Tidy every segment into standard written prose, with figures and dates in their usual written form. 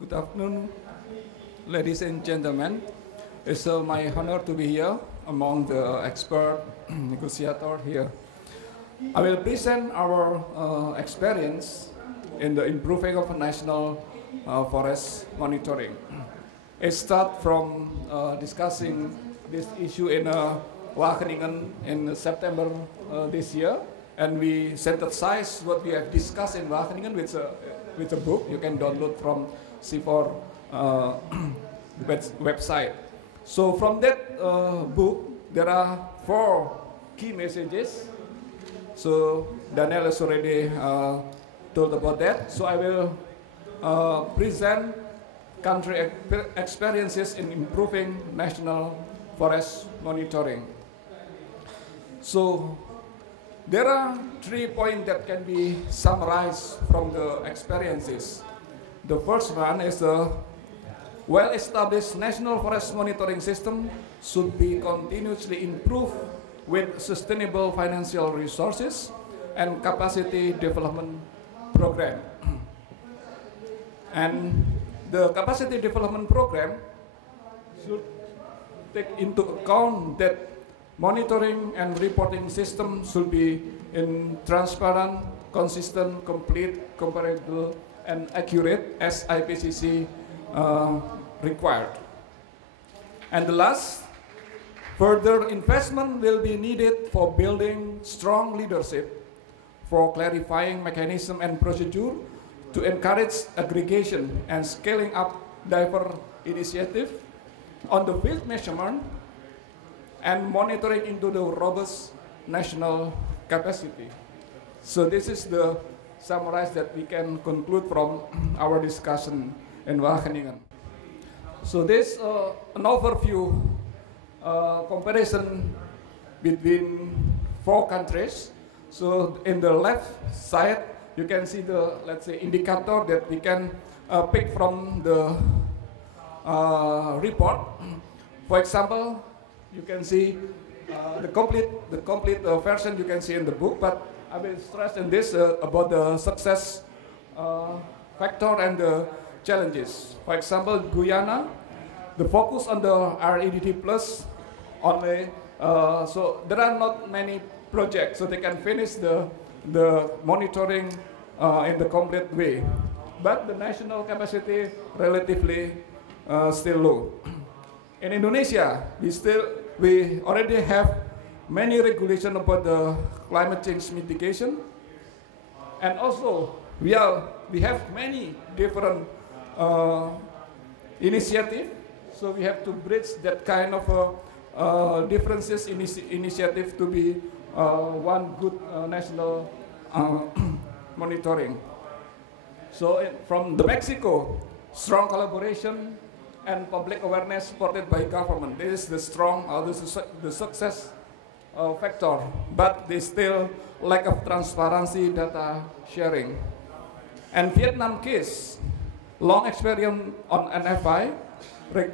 Good afternoon, ladies and gentlemen. It's my honor to be here among the expert negotiators here. I will present our experience in the improving of national forest monitoring. It starts from discussing this issue in Wageningen in September this year, and we synthesize what we have discussed in Wageningen with a book you can download from CIFOR website. So from that book, there are 4 key messages. So Daniel has already told about that. So I will present country experiences in improving national forest monitoring. So there are 3 points that can be summarized from the experiences. The first one is the well-established national forest monitoring system should be continuously improved with sustainable financial resources and capacity development program. And the capacity development program should take into account that monitoring and reporting system should be in transparent, consistent, complete, comparable, and accurate as IPCC required. And the last, further investment will be needed for building strong leadership, for clarifying mechanism and procedure to encourage aggregation and scaling up diverse initiatives on the field measurement and monitoring into the robust national capacity. So this is the summarize that we can conclude from our discussion in Wageningen. So this an overview comparison between 4 countries. So in the left side, you can see the, let's say, indicator that we can pick from the report. For example, you can see the complete version you can see in the book, but I will stress in this about the success factor and the challenges. For example, Guyana, the focus on the REDD plus only, so there are not many projects, so they can finish the monitoring in the complete way. But the national capacity relatively still low. In Indonesia, we already have many regulations about the climate change mitigation, and also we have many different initiatives. So we have to bridge that kind of differences initiative to be one good national monitoring. So from the Mexico, strong collaboration and public awareness supported by government. This is the strong, the success factor, but they still lack of transparency data sharing. And Vietnam case, long experience on NFI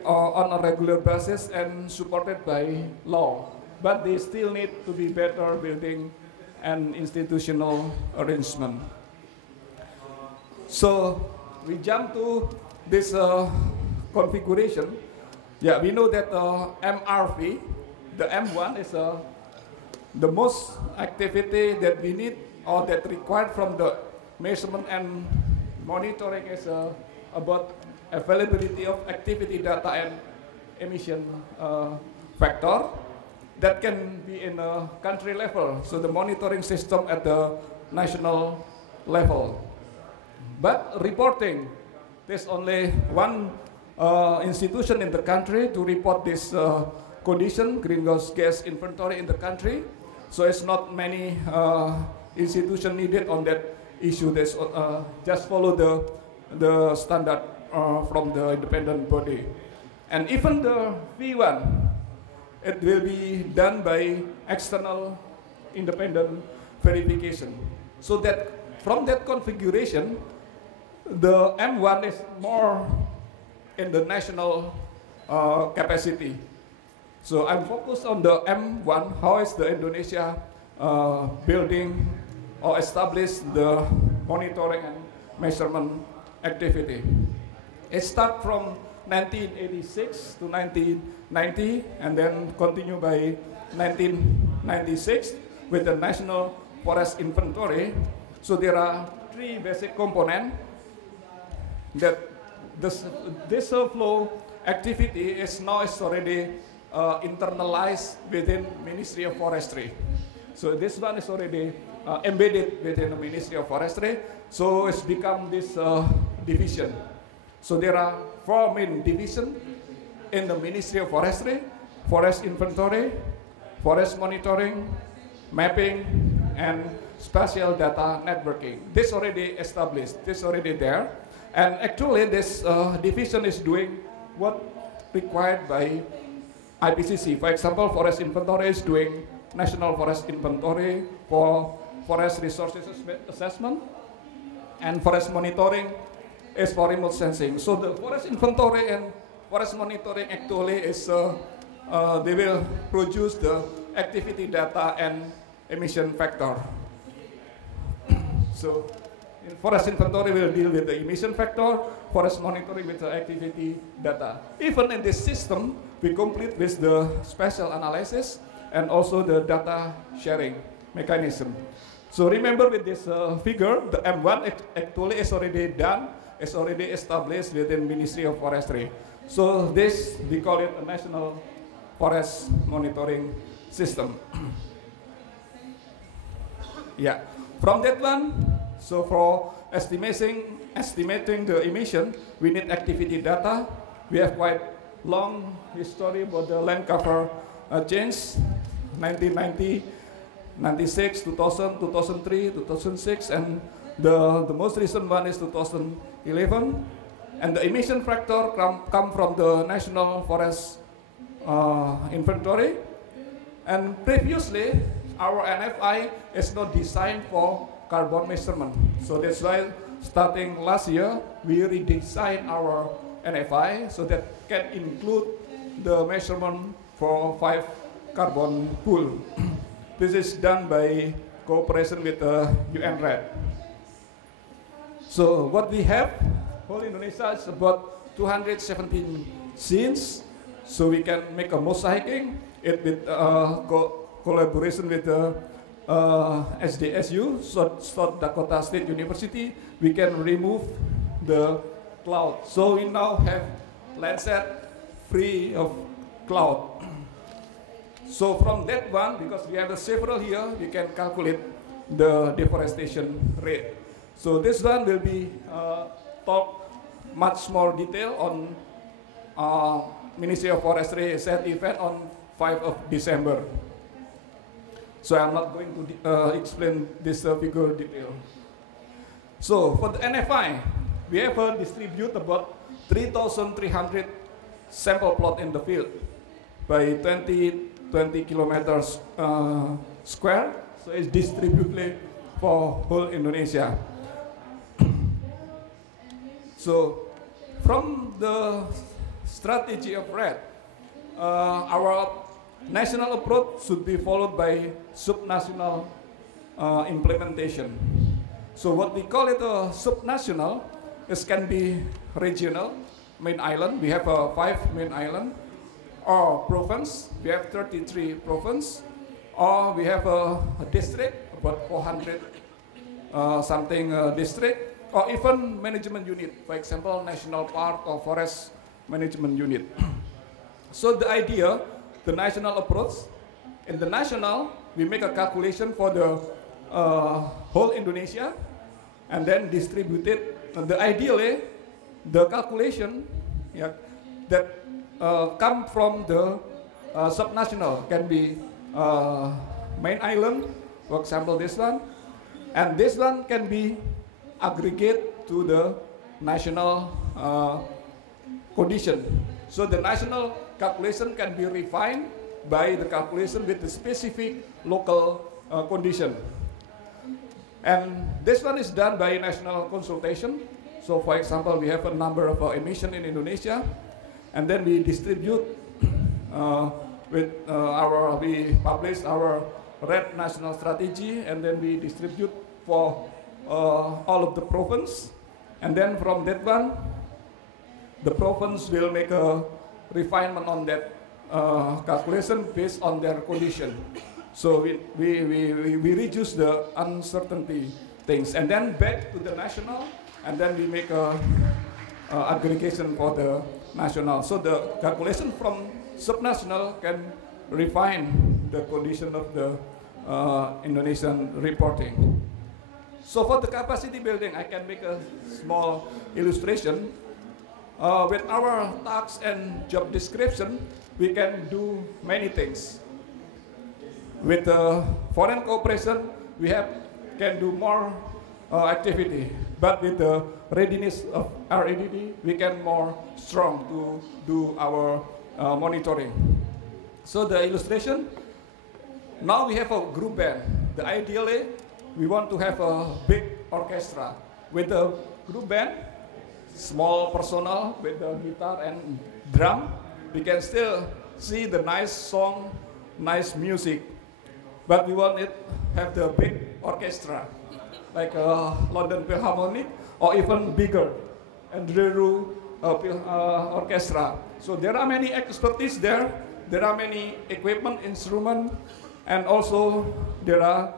on a regular basis and supported by law, but they still need to be better building an institutional arrangement. So we jump to this configuration. Yeah, we know that MRV, the M1 is the most activity that we need or that required from the measurement and monitoring is about availability of activity data and emission factor that can be in a country level, so the monitoring system at the national level. But reporting, there's only one institution in the country to report this condition, greenhouse gas inventory in the country. So it's not many institutions needed on that issue. There's, just follow the standard from the independent body. And even the V1, it will be done by external independent verification. So that from that configuration, the M1 is more in the national capacity. So I'm focused on the M1, how is the Indonesia building or establish the monitoring and measurement activity. It starts from 1986 to 1990, and then continue by 1996 with the National Forest Inventory. So there are three basic components that this flow activity is now already internalized within Ministry of Forestry. So this one is already embedded within the Ministry of Forestry. So it's become this division. So there are four main divisions in the Ministry of Forestry: forest inventory, forest monitoring, mapping, and spatial data networking. This already established, this already there. And actually this division is doing what required by IPCC. For example, forest inventory is doing national forest inventory for forest resources assessment, and forest monitoring is for remote sensing. So the forest inventory and forest monitoring actually is, they will produce the activity data and emission factor. So in forest inventory will deal with the emission factor, forest monitoring with the activity data. Even in this system, we complete with the spatial analysis and also the data sharing mechanism. So remember with this figure, the M1 actually is already done, is already established within Ministry of Forestry. So this, we call it a National Forest Monitoring System. Yeah, from that one, so for estimating the emission, we need activity data. We have quite long history about the land cover change, 1990, 96, 2000, 2003, 2006, and the most recent one is 2011. And the emission factor come from the National Forest Inventory. And previously, our NFI is not designed for carbon measurement. So that's why starting last year, we redesigned our NFI so that can include the measurement for 5 carbon pool. This is done by cooperation with UN RED. So what we have, whole Indonesia is about 217 scenes. So we can make a mosaicing it with collaboration with the SDSU, South Dakota State University. We can remove the cloud. So we now have Landsat free of cloud. So from that one, because we have several here, we can calculate the deforestation rate. So this one will be talk much more detail on Ministry of Forestry set event on 5th of December. So I'm not going to explain this figure detail. So for the NFI, we have distribute about 3,300 sample plot in the field by 20 kilometers square. So it's distributed for whole Indonesia. So from the strategy of RED, our national approach should be followed by subnational implementation. So what we call it a subnational, it can be regional, main island. We have 5 main island, or province. We have 33 province, or we have a district, about 400 something district, or even management unit. For example, national park or forest management unit. So the idea, the national approach, in the national, we make a calculation for the whole Indonesia, and then distribute it. The ideally, the calculation that come from the subnational can be main island, for example this one, and this one can be aggregate to the national condition. So the national calculation can be refined by the calculation with the specific local condition. And this one is done by national consultation. So for example, we have a number of emission in Indonesia, and then we distribute we publish our RED national strategy, and then we distribute for all of the province. And then from that one, the province will make a refinement on that calculation based on their condition. So we reduce the uncertainty things, and then back to the national, and then we make a aggregation for the national. So the calculation from subnational can refine the condition of the Indonesian reporting. So for the capacity building, I can make a small illustration. With our tasks and job description, we can do many things. With foreign cooperation, we can do more activity. But with the readiness of RADD, we can more strong to do our monitoring. So the illustration, now we have a group band. Ideally, we want to have a big orchestra. With the group band, small personnel with the guitar and drum, we can still see the nice song, nice music. But we want it have the big orchestra, like London Philharmonic, or even bigger, Andrew orchestra. So there are many expertise there. There are many equipment, instrument, and also there are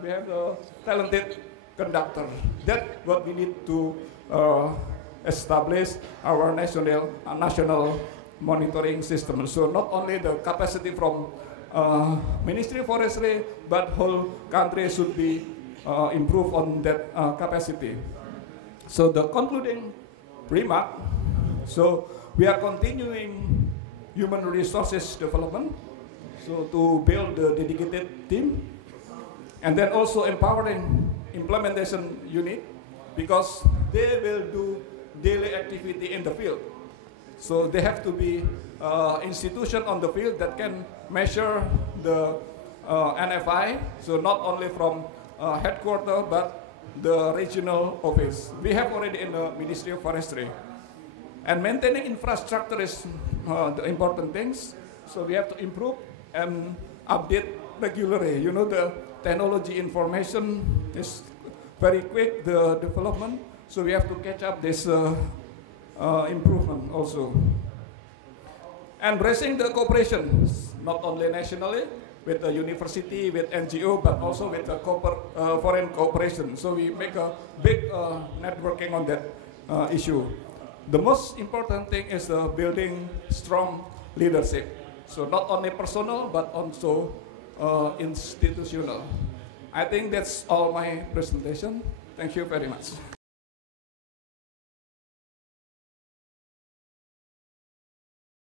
we have the talented conductor. That's what we need to establish our national monitoring system. So not only the capacity from Ministry of Forestry, but whole country should be improved on that capacity. So the concluding remark, so we are continuing human resources development, so to build the dedicated team, and then also empowering implementation unit, because they will do daily activity in the field. So they have to be institution on the field that can measure the NFI, so not only from headquarters, but the regional office. We have already in the Ministry of Forestry. And maintaining infrastructure is the important things. So we have to improve and update regularly. You know, the technology information is very quick, the development. So we have to catch up this improvement also. Embracing the cooperation, not only nationally, with the university, with NGO, but also with the foreign cooperation. So we make a big networking on that issue. The most important thing is building strong leadership. So not only personal, but also institutional. I think that's all my presentation. Thank you very much.